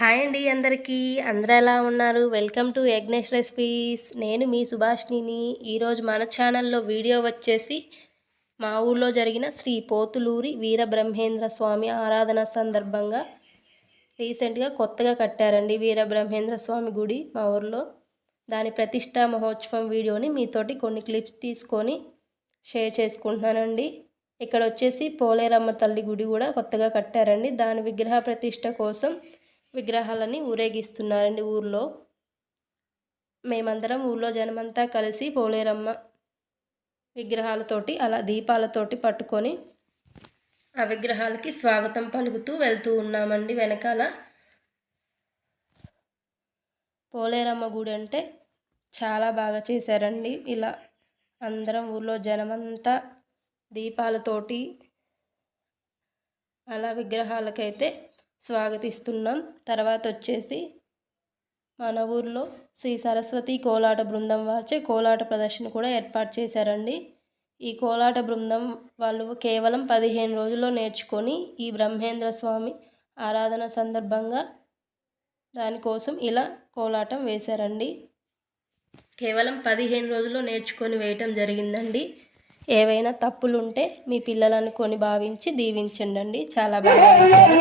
Hi అండి అందరికీ. అందరూ ఎలా ఉన్నారు? Welcome to Yagnesh recipes. నేను మీ సుభాష్నిని. ఈరోజు మన ఛానల్లో వీడియో వచ్చేసి మా ఊళ్ళో జరిగిన శ్రీ పోతులూరి వీరబ్రహ్మేంద్ర స్వామి ఆరాధన సందర్భంగా రీసెంట్గా కొత్తగా కట్టారండి వీరబ్రహ్మేంద్ర స్వామి గుడి మా ఊర్లో. దాని ప్రతిష్టా మహోత్సవం వీడియోని మీతోటి కొన్ని క్లిప్స్ తీసుకొని షేర్ చేసుకుంటున్నానండి. ఇక్కడ వచ్చేసి పోలేరమ్మ తల్లి గుడి కూడా కొత్తగా కట్టారండి. దాని విగ్రహ ప్రతిష్ట కోసం విగ్రహాలని ఊరేగిస్తున్నారండి ఊర్లో. మేమందరం ఊర్లో జనమంతా కలిసి పోలేరమ్మ విగ్రహాలతోటి అలా దీపాలతోటి పట్టుకొని ఆ విగ్రహాలకి స్వాగతం పలుకుతూ వెళ్తూ ఉన్నామండి. వెనకాల పోలేరమ్మ గుడి అంటే చాలా బాగా చేశారండి. ఇలా అందరం ఊర్లో జనమంతా దీపాలతోటి అలా విగ్రహాలకైతే స్వాగతిస్తున్నాం. తర్వాత వచ్చేసి మన ఊర్లో శ్రీ సరస్వతి కోలాట బృందం వారిచే కోలాట ప్రదర్శన కూడా ఏర్పాటు చేశారండి. ఈ కోలాట బృందం వాళ్ళు కేవలం 15 రోజుల్లో నేర్చుకొని ఈ బ్రహ్మేంద్ర స్వామి ఆరాధన సందర్భంగా దానికోసం ఇలా కోలాటం వేశారండి. కేవలం 15 రోజుల్లో నేర్చుకొని వేయటం జరిగిందండి. ఏవైనా తప్పులుంటే మీ పిల్లలను కొని భావించి దీవించండి. చాలా బాగా వేశారు.